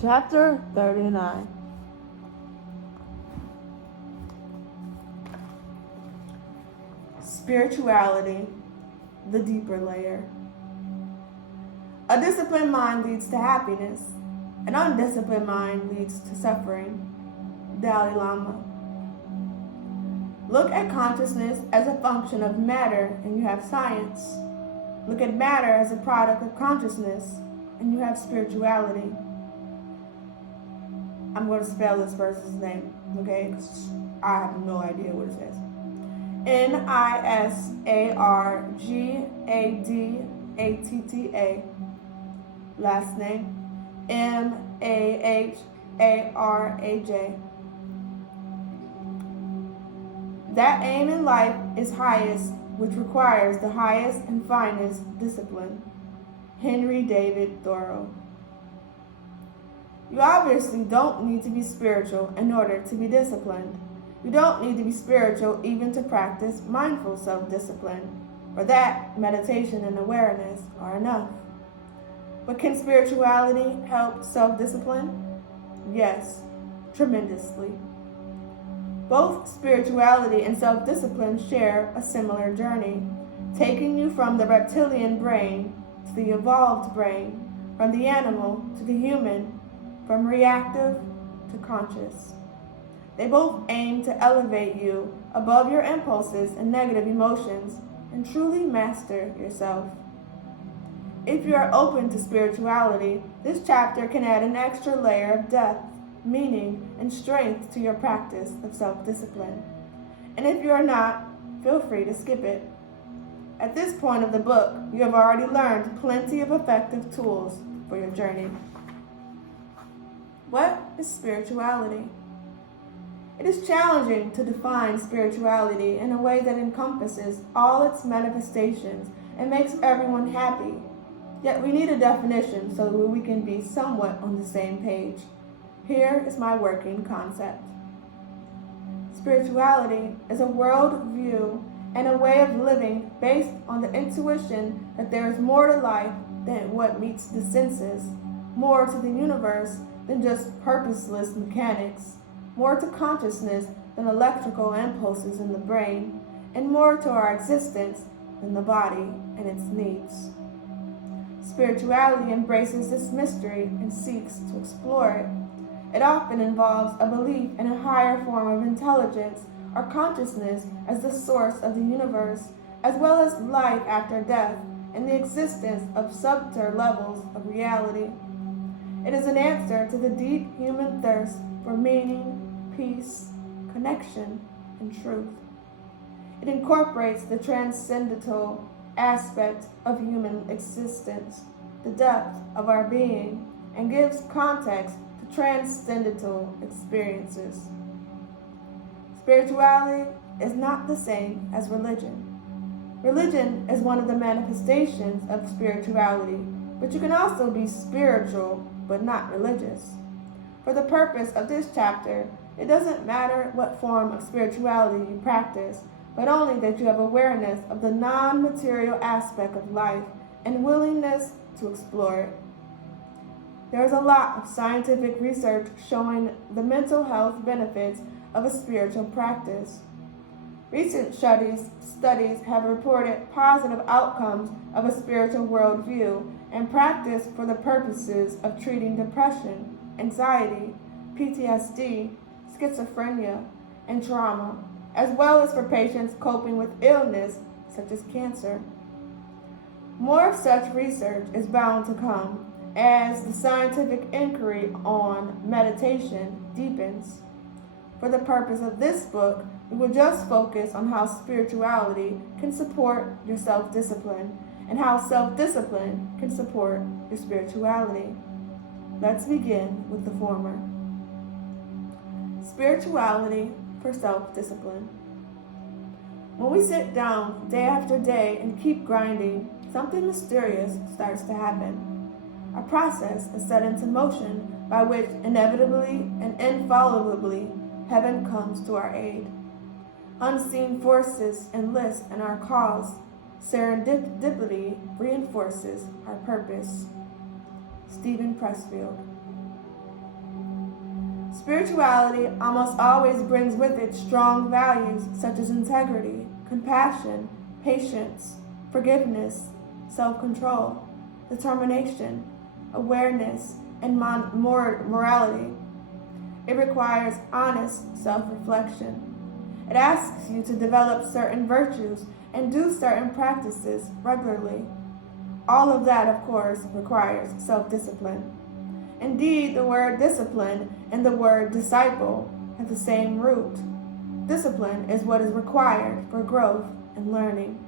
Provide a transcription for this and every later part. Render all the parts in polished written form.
Chapter 39. Spirituality, the deeper layer. A disciplined mind leads to happiness. An undisciplined mind leads to suffering. Dalai Lama. Look at consciousness as a function of matter and you have science. Look at matter as a product of consciousness and you have spirituality. I'm going to spell this person's name, okay? Because I have no idea what it says. Nisargadatta. Last name Maharaj. That aim in life is highest, which requires the highest and finest discipline. Henry David Thoreau. You obviously don't need to be spiritual in order to be disciplined. You don't need to be spiritual even to practice mindful self-discipline. For that, meditation and awareness are enough. But can spirituality help self-discipline? Yes, tremendously. Both spirituality and self-discipline share a similar journey, taking you from the reptilian brain to the evolved brain, from the animal to the human, from reactive to conscious. They both aim to elevate you above your impulses and negative emotions and truly master yourself. If you are open to spirituality, this chapter can add an extra layer of depth, meaning, and strength to your practice of self-discipline. And if you are not, feel free to skip it. At this point of the book, you have already learned plenty of effective tools for your journey. What is spirituality? It is challenging to define spirituality in a way that encompasses all its manifestations and makes everyone happy. Yet we need a definition so that we can be somewhat on the same page. Here is my working concept. Spirituality is a world view and a way of living based on the intuition that there is more to life than what meets the senses, more to the universe than just purposeless mechanics, more to consciousness than electrical impulses in the brain, and more to our existence than the body and its needs. Spirituality embraces this mystery and seeks to explore it. It often involves a belief in a higher form of intelligence or consciousness as the source of the universe, as well as life after death and the existence of subtler levels of reality. It is an answer to the deep human thirst for meaning, peace, connection, and truth. It incorporates the transcendental aspect of human existence, the depth of our being, and gives context to transcendental experiences. Spirituality is not the same as religion. Religion is one of the manifestations of spirituality, but you can also be spiritual but not religious. For the purpose of this chapter, it doesn't matter what form of spirituality you practice, but only that you have awareness of the non-material aspect of life and willingness to explore it. There is a lot of scientific research showing the mental health benefits of a spiritual practice. Recent studies have reported positive outcomes of a spiritual worldview and practice for the purposes of treating depression, anxiety, PTSD, schizophrenia, and trauma, as well as for patients coping with illness such as cancer. More of such research is bound to come as the scientific inquiry on meditation deepens. For the purpose of this book, we will just focus on how spirituality can support your self-discipline and how self-discipline can support your spirituality. Let's begin with the former. Spirituality for self-discipline. When we sit down day after day and keep grinding, something mysterious starts to happen. A process is set into motion by which inevitably and infallibly heaven comes to our aid. Unseen forces enlist in our cause. Serendipity reinforces our purpose. Stephen Pressfield. Spirituality almost always brings with it strong values such as integrity, compassion, patience, forgiveness, self-control, determination, awareness, and morality. It requires honest self-reflection. It asks you to develop certain virtues and do certain practices regularly. All of that, of course, requires self-discipline. Indeed, the word discipline and the word disciple have the same root. Discipline is what is required for growth and learning.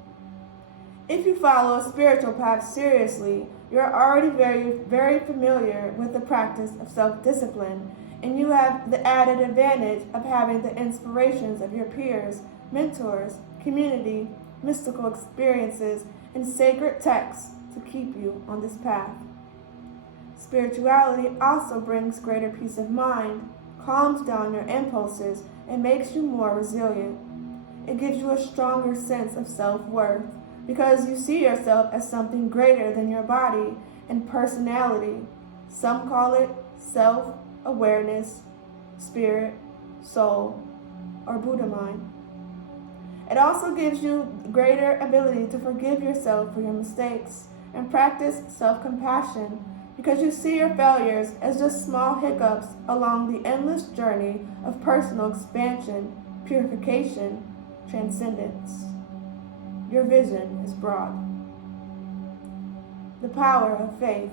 If you follow a spiritual path seriously, you're already very familiar with the practice of self-discipline, and you have the added advantage of having the inspirations of your peers, mentors, community, mystical experiences, and sacred texts to keep you on this path. Spirituality also brings greater peace of mind, calms down your impulses, and makes you more resilient. It gives you a stronger sense of self-worth because you see yourself as something greater than your body and personality. Some call it self-awareness, spirit, soul, or Buddha mind. It also gives you greater ability to forgive yourself for your mistakes and practice self-compassion because you see your failures as just small hiccups along the endless journey of personal expansion, purification, transcendence. Your vision is broad. The power of faith.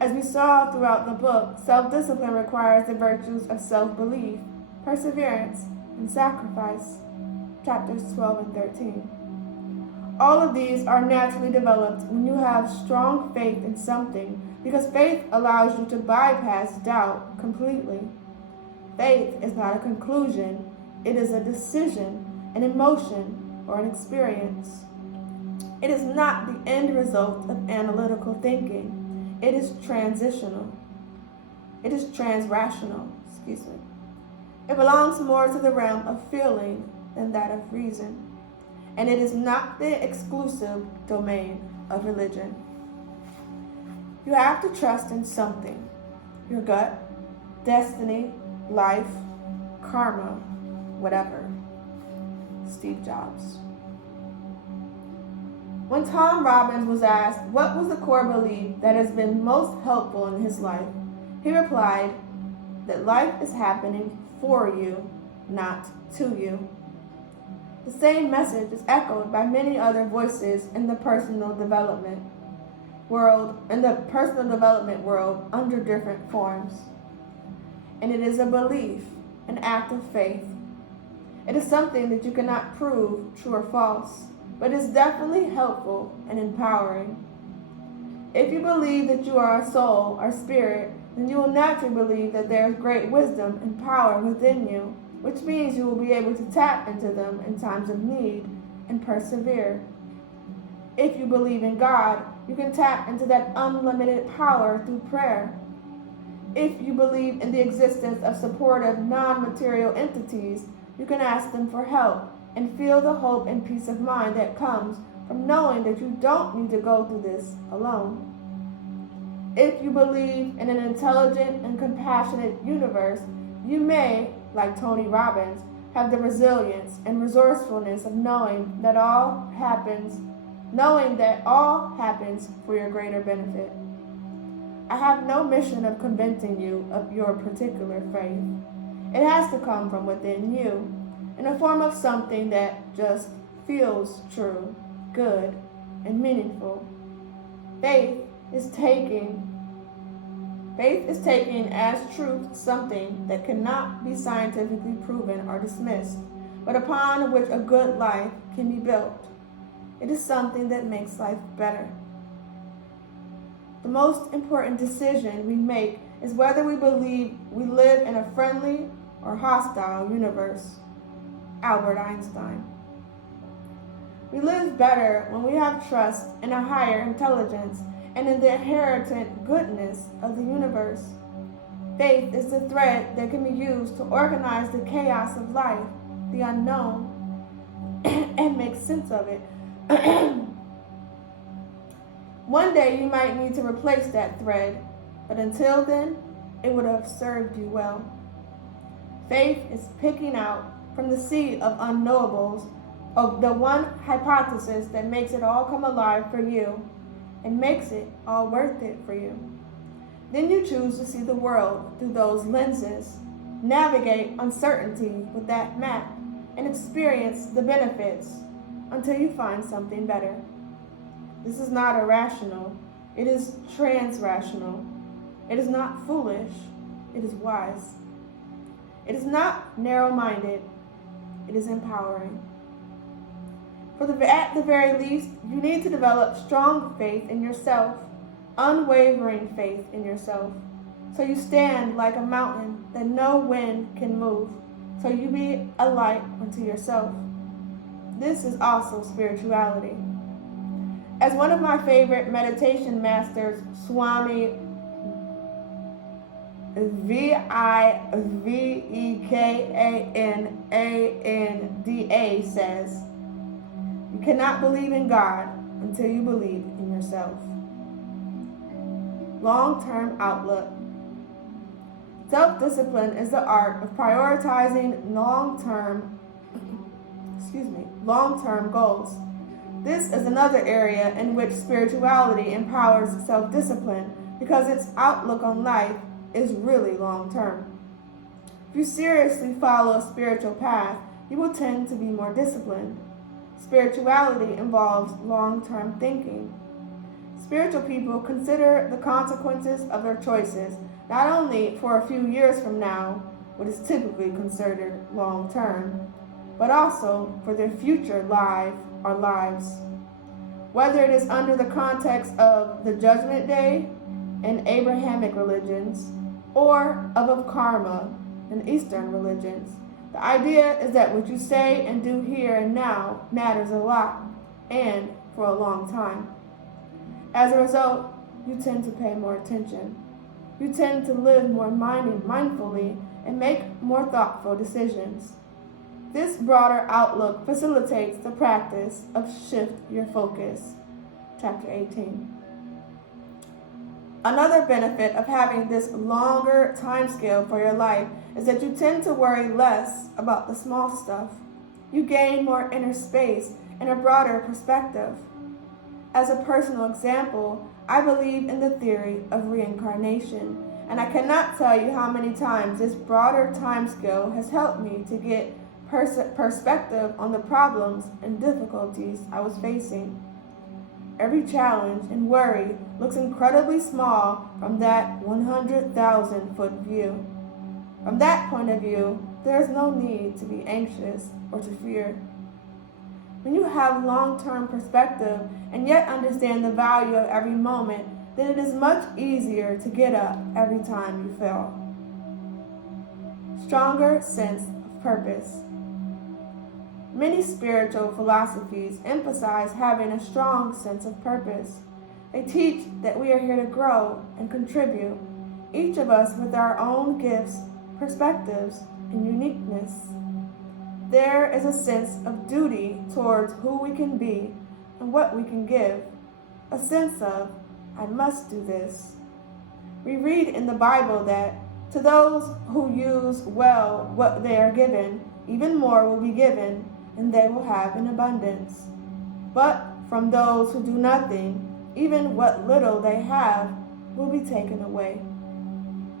As we saw throughout the book, self-discipline requires the virtues of self-belief, perseverance, and sacrifice. Chapters 12 and 13. All of these are naturally developed when you have strong faith in something because faith allows you to bypass doubt completely. Faith is not a conclusion, it is a decision, an emotion, or an experience. It is not the end result of analytical thinking. It is transitional. It is transrational, It belongs more to the realm of feeling than that of reason. And it is not the exclusive domain of religion. You have to trust in something. Your gut, destiny, life, karma, whatever. Steve Jobs. When Tom Robbins was asked what was the core belief that has been most helpful in his life, he replied that life is happening for you, not to you. The same message is echoed by many other voices in the personal development world, under different forms. And it is a belief, an act of faith. It is something that you cannot prove true or false, but is definitely helpful and empowering. If you believe that you are a soul or spirit, then you will naturally believe that there is great wisdom and power within you, which means you will be able to tap into them in times of need and persevere. If you believe in God, you can tap into that unlimited power through prayer. If you believe in the existence of supportive non-material entities, you can ask them for help and feel the hope and peace of mind that comes from knowing that you don't need to go through this alone. If you believe in an intelligent and compassionate universe, you may, like Tony Robbins, have the resilience and resourcefulness of knowing that all happens for your greater benefit. I have no mission of convincing you of your particular faith. It has to come from within you, in the form of something that just feels true, good, and meaningful. Faith is taking as truth something that cannot be scientifically proven or dismissed, but upon which a good life can be built. It is something that makes life better. The most important decision we make is whether we believe we live in a friendly or hostile universe. Albert Einstein. We live better when we have trust in a higher intelligence and in the inherent goodness of the universe. Faith is the thread that can be used to organize the chaos of life, the unknown, and make sense of it. One day you might need to replace that thread, but until then, it would have served you well. Faith is picking out from the sea of unknowables of the one hypothesis that makes it all come alive for you and makes it all worth it for you. Then you choose to see the world through those lenses, navigate uncertainty with that map, and experience the benefits until you find something better. This is not irrational, it is transrational. It is not foolish, it is wise. It is not narrow-minded, it is empowering. At the very least, you need to develop strong faith in yourself, unwavering faith in yourself, so you stand like a mountain that no wind can move, so you be a light unto yourself. This is also spirituality. As one of my favorite meditation masters, Swami Vivekananda says, you cannot believe in God until you believe in yourself. Long-term outlook. Self-discipline is the art of prioritizing long-term goals. This is another area in which spirituality empowers self-discipline because its outlook on life is really long-term. If you seriously follow a spiritual path, you will tend to be more disciplined. Spirituality involves long-term thinking. Spiritual people consider the consequences of their choices, not only for a few years from now, what is typically considered long-term, but also for their future lives. Whether it is under the context of the Judgment Day in Abrahamic religions, or of karma in Eastern religions, the idea is that what you say and do here and now matters a lot, and for a long time. As a result, you tend to pay more attention. You tend to live more mindfully and make more thoughtful decisions. This broader outlook facilitates the practice of shift your focus. Chapter 18. Another benefit of having this longer time scale for your life is that you tend to worry less about the small stuff. You gain more inner space and a broader perspective. As a personal example, I believe in the theory of reincarnation, and I cannot tell you how many times this broader time scale has helped me to get perspective on the problems and difficulties I was facing. Every challenge and worry looks incredibly small from that 100,000-foot view. From that point of view, there is no need to be anxious or to fear. When you have long-term perspective and yet understand the value of every moment, then it is much easier to get up every time you fail. Stronger sense of purpose. Many spiritual philosophies emphasize having a strong sense of purpose. They teach that we are here to grow and contribute, each of us with our own gifts, perspectives, and uniqueness. There is a sense of duty towards who we can be and what we can give, a sense of, I must do this. We read in the Bible that to those who use well what they are given, even more will be given, and they will have in abundance. But from those who do nothing, even what little they have will be taken away.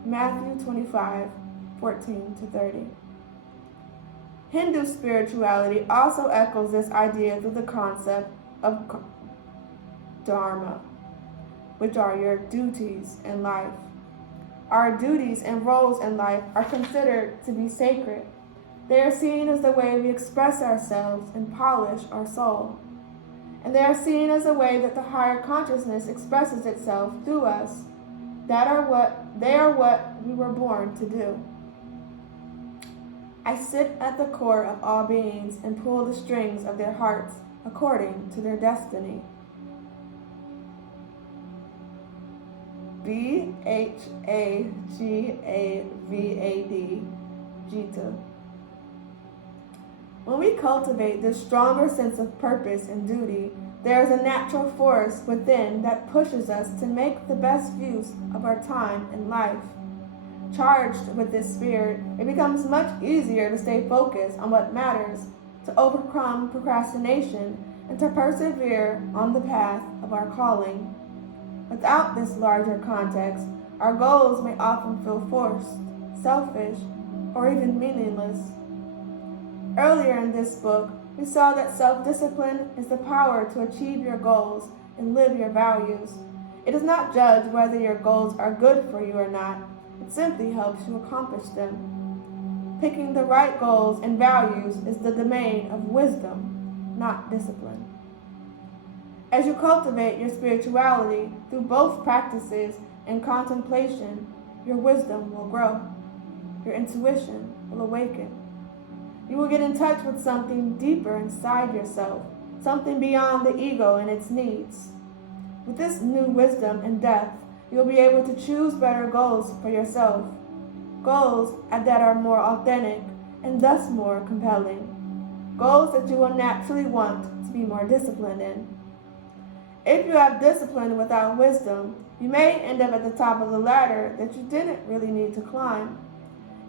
Matthew 25:14-30. Hindu spirituality also echoes this idea through the concept of dharma, which are your duties in life. Our duties and roles in life are considered to be sacred. They are seen as the way we express ourselves and polish our soul. And they are seen as a way that the higher consciousness expresses itself through us. They are what we were born to do. I sit at the core of all beings and pull the strings of their hearts according to their destiny. Bhagavad Gita. When we cultivate this stronger sense of purpose and duty, there is a natural force within that pushes us to make the best use of our time and life. Charged with this spirit, it becomes much easier to stay focused on what matters, to overcome procrastination, and to persevere on the path of our calling. Without this larger context, our goals may often feel forced, selfish, or even meaningless. Earlier in this book, we saw that self-discipline is the power to achieve your goals and live your values. It does not judge whether your goals are good for you or not. It simply helps you accomplish them. Picking the right goals and values is the domain of wisdom, not discipline. As you cultivate your spirituality through both practices and contemplation, your wisdom will grow. Your intuition will awaken. You will get in touch with something deeper inside yourself, something beyond the ego and its needs. With this new wisdom and depth, you'll be able to choose better goals for yourself, goals that are more authentic and thus more compelling, goals that you will naturally want to be more disciplined in. If you have discipline without wisdom, you may end up at the top of the ladder that you didn't really need to climb.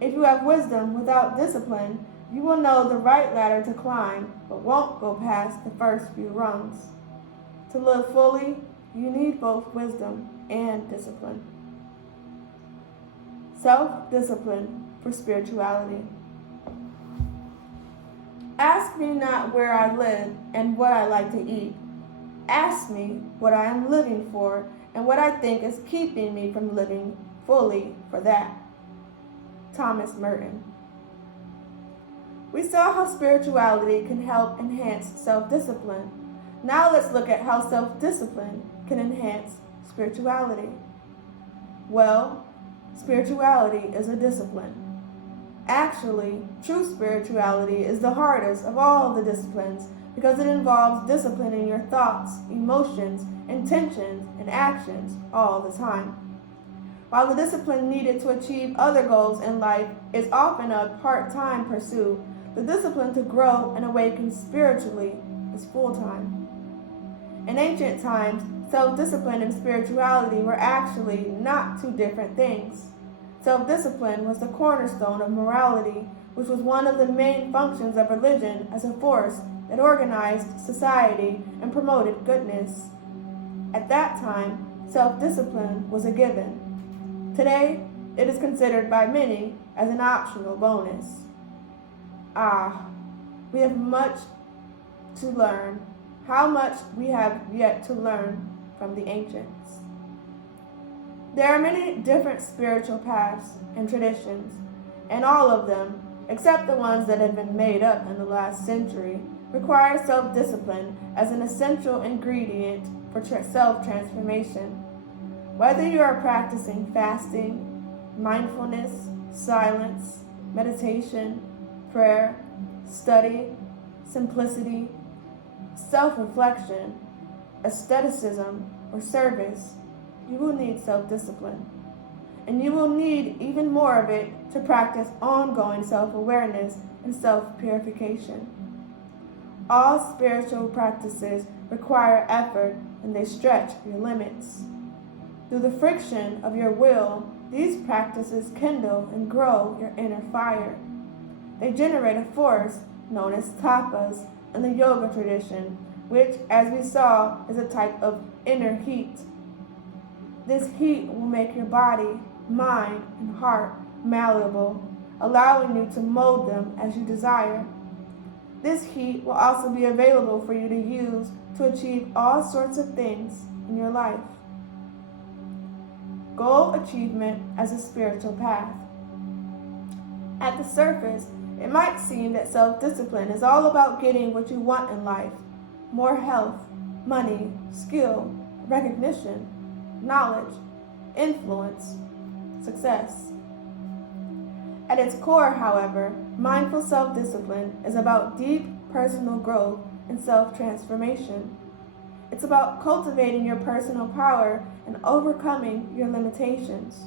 If you have wisdom without discipline, you will know the right ladder to climb, but won't go past the first few rungs. To live fully, you need both wisdom and discipline. Self-discipline for spirituality. Ask me not where I live and what I like to eat. Ask me what I am living for and what I think is keeping me from living fully for that. Thomas Merton. We saw how spirituality can help enhance self-discipline. Now let's look at how self-discipline can enhance spirituality. Well, spirituality is a discipline. Actually, true spirituality is the hardest of all the disciplines because it involves disciplining your thoughts, emotions, intentions, and actions all the time. While the discipline needed to achieve other goals in life is often a part-time pursuit, the discipline to grow and awaken spiritually is full-time. In ancient times, self-discipline and spirituality were actually not two different things. Self-discipline was the cornerstone of morality, which was one of the main functions of religion as a force that organized society and promoted goodness. At that time, self-discipline was a given. Today, it is considered by many as an optional bonus. We have much to learn. How much we have yet to learn from the ancients. There are many different spiritual paths and traditions, and all of them, except the ones that have been made up in the last century, require self-discipline as an essential ingredient for self-transformation. Whether you are practicing fasting, mindfulness, silence, meditation, prayer, study, simplicity, self-reflection, asceticism, or service, you will need self-discipline. And you will need even more of it to practice ongoing self-awareness and self-purification. All spiritual practices require effort and they stretch your limits. Through the friction of your will, these practices kindle and grow your inner fire. They generate a force known as tapas in the yoga tradition, which, as we saw, is a type of inner heat. This heat will make your body, mind, and heart malleable, allowing you to mold them as you desire. This heat will also be available for you to use to achieve all sorts of things in your life. Goal achievement as a spiritual path. At the surface, it might seem that self-discipline is all about getting what you want in life: more health, money, skill, recognition, knowledge, influence, success. At its core, however, mindful self-discipline is about deep personal growth and self-transformation. It's about cultivating your personal power and overcoming your limitations.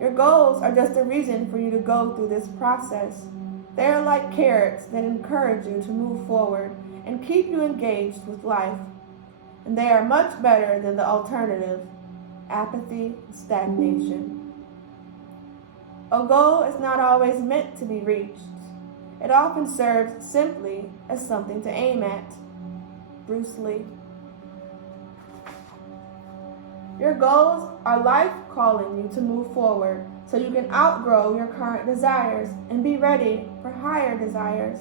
Your goals are just a reason for you to go through this process. They are like carrots that encourage you to move forward and keep you engaged with life. And they are much better than the alternative, apathy and stagnation. A goal is not always meant to be reached. It often serves simply as something to aim at. Bruce Lee. Your goals are life calling you to move forward so you can outgrow your current desires and be ready for higher desires.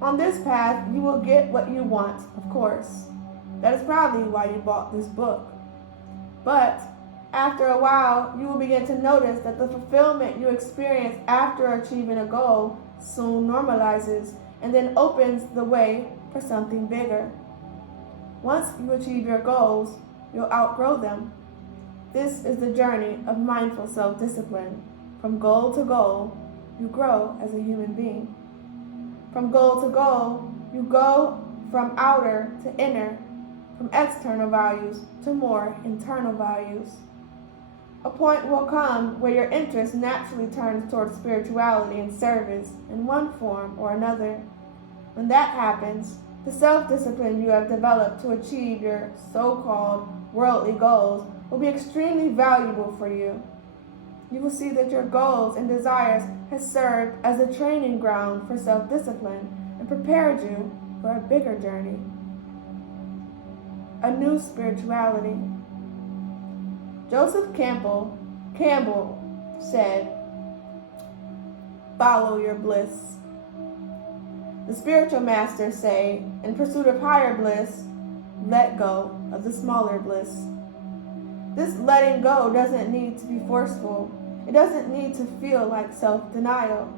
On this path, you will get what you want, of course. That is probably why you bought this book. But after a while, you will begin to notice that the fulfillment you experience after achieving a goal soon normalizes and then opens the way for something bigger. Once you achieve your goals, you'll outgrow them. This is the journey of mindful self-discipline. From goal to goal, you grow as a human being. From goal to goal, you go from outer to inner, from external values to more internal values. A point will come where your interest naturally turns towards spirituality and service in one form or another. When that happens, the self-discipline you have developed to achieve your so-called worldly goals will be extremely valuable for you. You will see that your goals and desires have served as a training ground for self-discipline and prepared you for a bigger journey. A new spirituality. Joseph Campbell said, "Follow your bliss." The spiritual masters say, in pursuit of higher bliss, let go of the smaller bliss. This letting go doesn't need to be forceful. It doesn't need to feel like self-denial.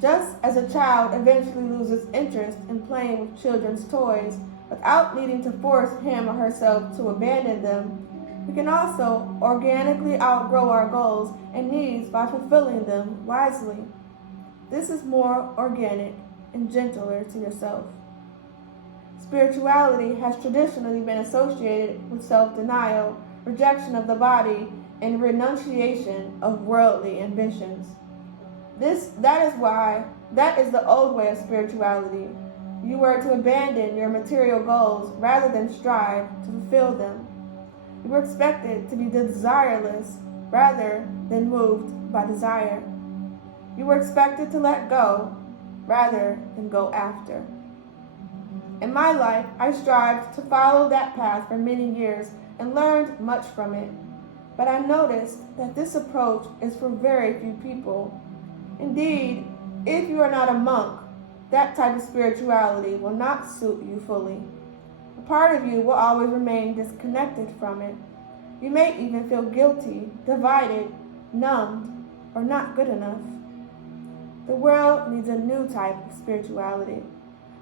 Just as a child eventually loses interest in playing with children's toys without needing to force him or herself to abandon them, we can also organically outgrow our goals and needs by fulfilling them wisely. This is more organic and gentler to yourself. Spirituality has traditionally been associated with self-denial, rejection of the body, and renunciation of worldly ambitions. That is the old way of spirituality. You were to abandon your material goals rather than strive to fulfill them. You were expected to be desireless rather than moved by desire. You were expected to let go rather than go after. In my life, I strived to follow that path for many years and learned much from it. But I noticed that this approach is for very few people. Indeed, if you are not a monk, that type of spirituality will not suit you fully. A part of you will always remain disconnected from it. You may even feel guilty, divided, numbed, or not good enough. The world needs a new type of spirituality,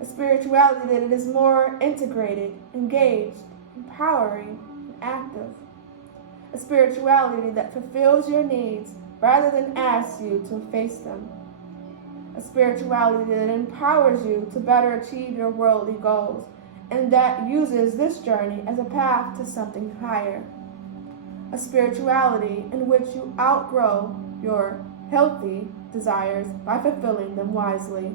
a spirituality that is more integrated, engaged, empowering, and active. A spirituality that fulfills your needs rather than asks you to face them. A spirituality that empowers you to better achieve your worldly goals and that uses this journey as a path to something higher. A spirituality in which you outgrow your healthy desires by fulfilling them wisely.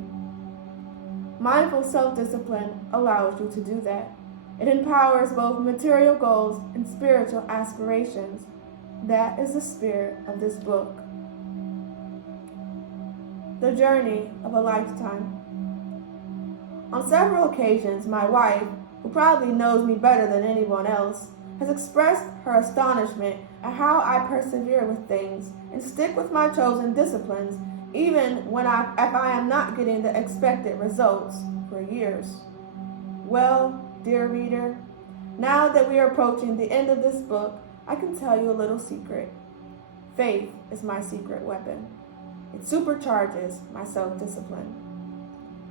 Mindful self-discipline allows you to do that. It empowers both material goals and spiritual aspirations. That is the spirit of this book. The journey of a lifetime. On several occasions, my wife, who probably knows me better than anyone else, has expressed her astonishment at how I persevere with things and stick with my chosen disciplines even if I am not getting the expected results for years. Well, dear reader, now that we are approaching the end of this book, I can tell you a little secret. Faith is my secret weapon. It supercharges my self-discipline.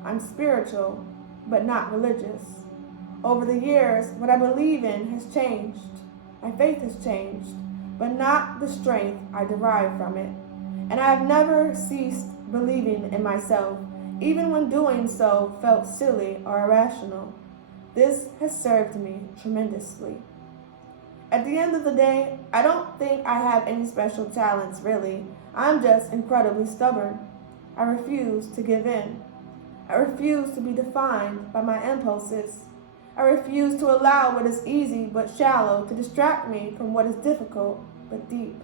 I'm spiritual, but not religious. Over the years, what I believe in has changed. My faith has changed, but not the strength I derive from it. And I have never ceased believing in myself, even when doing so felt silly or irrational. This has served me tremendously. At the end of the day, I don't think I have any special talents, really. I'm just incredibly stubborn. I refuse to give in. I refuse to be defined by my impulses. I refuse to allow what is easy but shallow to distract me from what is difficult but deep.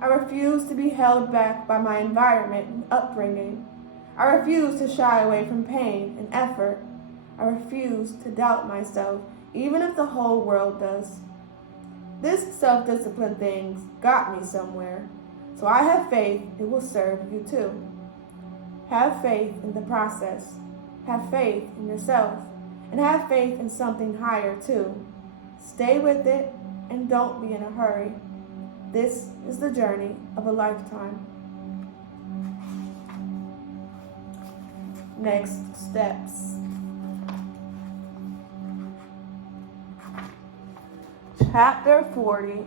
I refuse to be held back by my environment and upbringing. I refuse to shy away from pain and effort. I refuse to doubt myself, even if the whole world does. This self-discipline thing's got me somewhere, so I have faith it will serve you too. Have faith in the process. Have faith in yourself, and have faith in something higher too. Stay with it and don't be in a hurry. This is the journey of a lifetime. Next steps. Chapter 40,